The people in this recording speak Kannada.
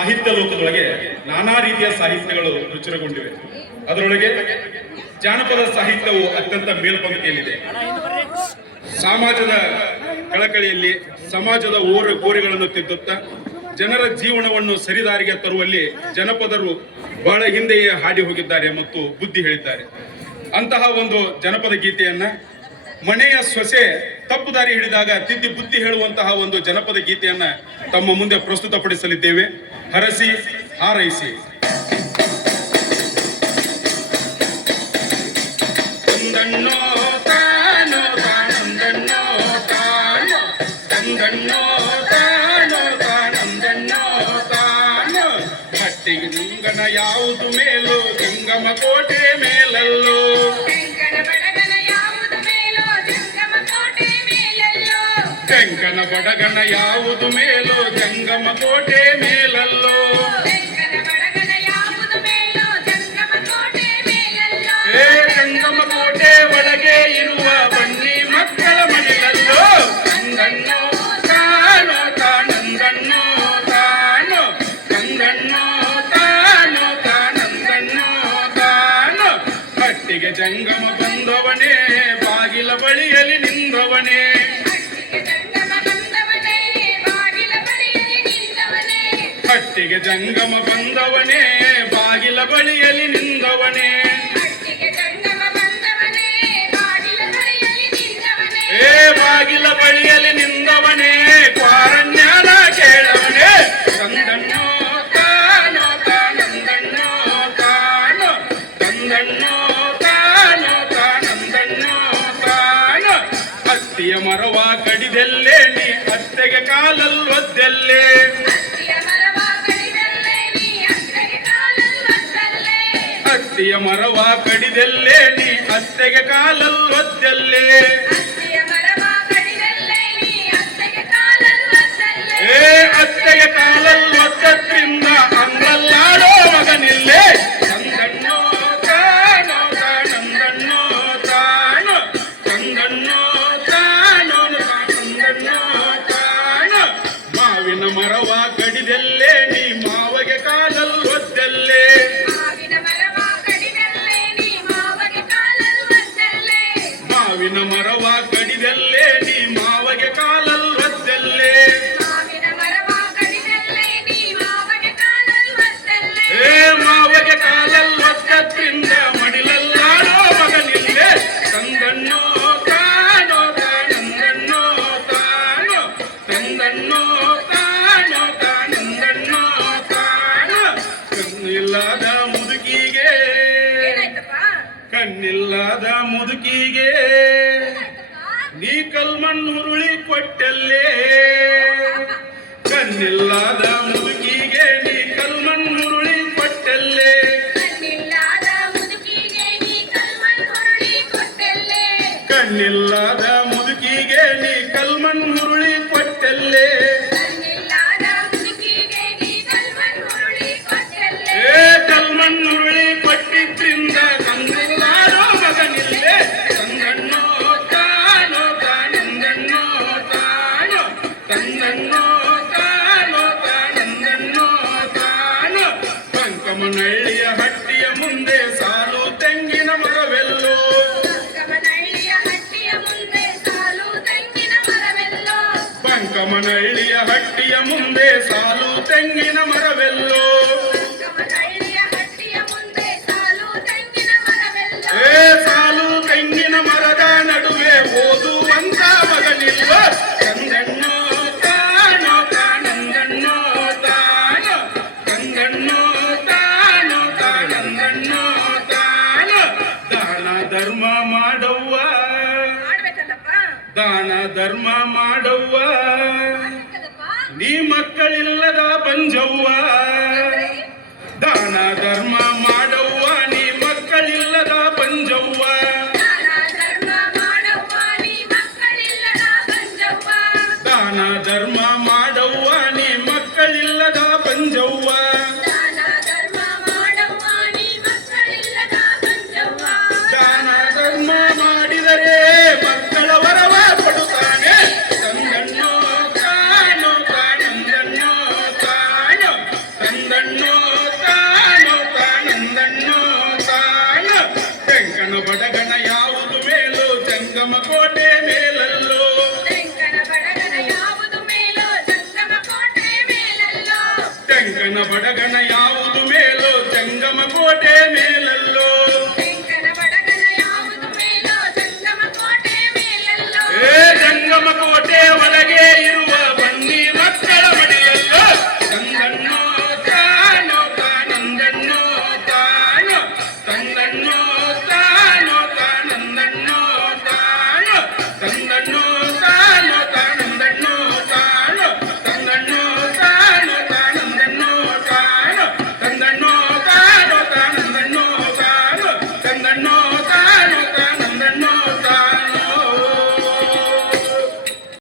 ಸಾಹಿತ್ಯ ಲೋಕದೊಳಗೆ ನಾನಾ ರೀತಿಯ ಸಾಹಿತ್ಯಗಳು ರುಚಿರಗೊಂಡಿವೆ. ಅದರೊಳಗೆ ಜಾನಪದ ಸಾಹಿತ್ಯವು ಅತ್ಯಂತ ಮೇಲ್ಪಂಕ್ತಿಯಲ್ಲಿದೆ. ಸಮಾಜದ ಕಳಕಳಿಯಲ್ಲಿ ಸಮಾಜದ ಗೋರಿಗಳನ್ನು ತಿದ್ದುತ್ತಾ ಜನರ ಜೀವನವನ್ನು ಸರಿದಾರಿಗೆ ತರುವಲ್ಲಿ ಜನಪದರು ಬಹಳ ಹಿಂದೆಯೇ ಹಾಡಿ ಹೋಗಿದ್ದಾರೆ ಮತ್ತು ಬುದ್ಧಿ ಹೇಳಿದ್ದಾರೆ. ಅಂತಹ ಒಂದು ಜನಪದ ಗೀತೆಯನ್ನ ಮನೆಯ ಸೊಸೆ ತಪ್ಪು ದಾರಿ ಹಿಡಿದಾಗ ತಿದ್ದಿ ಬುದ್ಧಿ ಹೇಳುವಂತಹ ಒಂದು ಜನಪದ ಗೀತೆಯನ್ನ ತಮ್ಮ ಮುಂದೆ ಪ್ರಸ್ತುತಪಡಿಸಲಿದ್ದೇವೆ. ಹರಸಿ ಹಾರೈಸಿ. ತಂದಣ್ಣೋ ತಾನೋ ತಾನಂದಣ್ಣೋ ತಾನೋ ತಂದಣ್ಣೋ ತಾನೋ ತಾನಂದಣ್ಣೋ ತಾನೋ ಹಟ್ಟಿಗೆ ನಿಂಗನ ಯಾವುದು ಮೇಲೋ ಗಂಗಮ ಕೋಟೆ ಮೇಲಲ್ಲೋ ಕಂಕನ ಬಡಗನ ಯಾವುದು ಮೇಲೋ ಜಂಗಮ ಕೋಟೆ ಮೇಲಲ್ಲೋ ಏ ಜಂಗಮ ಕೋಟೆ ಒಳಗೆ ಇರುವ ಬನ್ನಿ ಮಕ್ಕಳ ಮನೆಯಲ್ಲೋ ತಂದಣ್ಣೋ ತಾನೋ ತಾನಂದಣ್ಣೋ ತಾನೋ ತಂದಣ್ಣೋ ತಾನೋ ತಾನಂದಣ್ಣೋ ತಾನೋ ಹಟ್ಟಿಗೆ ಜಂಗಮ ಬಂದವನೇ ಬಾಗಿಲ ಬಳಿಯಲ್ಲಿ ನಿಂದವನೇ ಹಟ್ಟಿಗೆ ಜಂಗಮ ಬಂದವನೇ ಬಾಗಿಲ ಬಳಿಯಲ್ಲಿ ನಿಂದವನೇ ಏ ಬಾಗಿಲ ಬಳಿಯಲ್ಲಿ ನಿಂದವನೇ ಕ್ವಾರಣ್ಯಾನ ಕೇಳವನೇ ತಂದಣ್ಣೋ ತಾನೋ ತಾನಂದಣ್ಣೋ ತಾನೋ ತಂದಣ್ಣೋ ತಾನೋ ತಾನಂದಣ್ಣೋ ತಾನೋ ಹತ್ತಿಯ ಮರವ ಕಡಿದೆಲ್ಲೇ ನೀ ಅತ್ತೆಗೆ ಕಾಲಲ್ಲೊದ್ದೆಲ್ಲೇ ಹತ್ತಿಯ ಮರವ ಕಡಿದೆಲ್ಲೇ ನೀ ಅತ್ತೆಗೆ ಕಾಲಲ್ಲೊದ್ದೆಲ್ಲೇ ಏ ಅತ್ತೆಗೆ ಕಾಲಲ್ಲೊದ್ದದ್ರಿಂದ ಅಂಗಲ್ಲಾಡೋ ಮಗನಿಲ್ಲೇ ತಂದಣ್ಣೋ ತಾನೋ ತಾನಂದಣ್ಣೋ ತಾನೋ ತಂದಣ್ಣೋ ತಾನೋ ತಾನಂದಣ್ಣೋ ತಾನೋ ಮಾವಿನ ಮರವ ಕಡಿದೆಲ್ಲೇ ನೀ ಮಾವಗೆ ಕಾಲಲ್ಲೊದ್ದೆಲ್ಲೇ ಮಾವಿನ ಮರವ ಕಡಿದೆಲ್ಲೇ ನೀ ಮಾವಗೆ ಕಾಲಲ್ಲೊದ್ದೆಲ್ಲೇ ಏ ಮಾವಗೆ ಕಾಲಲ್ಲೊದ್ದದ್ರಿಂದ ಮಡಿಲಲ್ಲಾಡೋ ಮಗನಿಲ್ಲೇ ತಂದಣ್ಣೋ ತಾನೋ ತಾನಂದಣ್ಣೋ ತಾನೋ ತಂದಣ್ಣೋ ತಾನೋ ತಾನಂದಣ್ಣೋ ತಾನೋ ಕಣ್ಣಿಲ್ಲದ ಮುದುಕಿಗೆ ಕಣ್ಣಿಲ್ಲದ ಮುದುಕಿಗೆ ನೀ ಕಲ್ಮಣ್ಣುರುಳಿ ಕೊಟ್ಟಲ್ಲೇ ಕಣ್ಣಿಲ್ಲದ ಮುದುಕಿಗೆ ನೀ ಕಲ್ಮಣ್ಣುರುಳಿ ಕೊಟ್ಟಲ್ಲೇ ಕಣ್ಣಿಲ್ಲದ ಮುದುಕಿಗೆ ನೀ ಕಲ್ಮಣ್ಣುರುಳಿ ಕೊಟ್ಟಲ್ಲೇ ಏ ಕಲ್ಮಣ್ಣುರುಳಿ ಕೊಟ್ಟಿದ್ರಿಂದ ಕಂದಿಲ್ಲಾಡೋ ಮಗನಿಲ್ಲೇ ತಂದಣ್ಣೋ ತಾನೋ ತಾನಂದಣ್ಣೋ ತಾನೋ ತಂದಣ್ಣೋ ತಾನೋ ತಾನಂದಣ್ಣೋ ತಾನೋ ಪಂಕಮನಹಳ್ಳಿಯ ಹಟ್ಟಿಯ ಮುಂದೆ ಸಾಲು ತೆಂಗಿನ ಮರವೆಲ್ಲೋ ಪಂಕಮನಹಳ್ಳಿಯ ಹಟ್ಟಿಯ ಮುಂದೆ ಸಾಲು ತೆಂಗಿನ ಮರವೆಲ್ಲೋ ಏ ಸಾಲು ತೆಂಗಿನ ಮರದ ನಡುವೆ ಓದುವಂತ ಮಗನಿಲ್ವ ತಂದಣ್ಣೋ ತಾನೋ ತಾನಂದಣ್ಣೋ ತಾನೋ ತಂದಣ್ಣೋ ತಾನೋ ತಾನಂದಣ್ಣೋ ತಾನೋ ದಾನ ಧರ್ಮ ಮಾಡವ್ವ ದಾನ ಧರ್ಮ ಮಾಡವ್ವ ನೀ ಮಕ್ಕಳಿಲ್ಲದ ಬಂಜವ್ವ ದಾನ ಧರ್ಮ ಮಾಡವ್ವ ನೀ ಮಕ್ಕಳಿಲ್ಲದ ಬಂಜವ್ವ ದಾನ ಧರ್ಮ ಮಾಡವ್ವ ನೀ ಮಕ್ಕಳಿಲ್ಲದ ಬಂಜವ್ವ ದಾನ ಧರ್ಮ ಮಾಡಿದರೆ ಮಕ್ಕಳ ವರವ ಕೊಡುತ್ತಾನೆ ತಂದಣ್ಣೋ ತಾನೋ ತಾನಂದಣ್ಣೋ ತಾನೋ ಬಡಗಣ ಯಾವುದು ಮೇಲು ಜಂಗಮ ಕೋಟೆ ಮೇಲು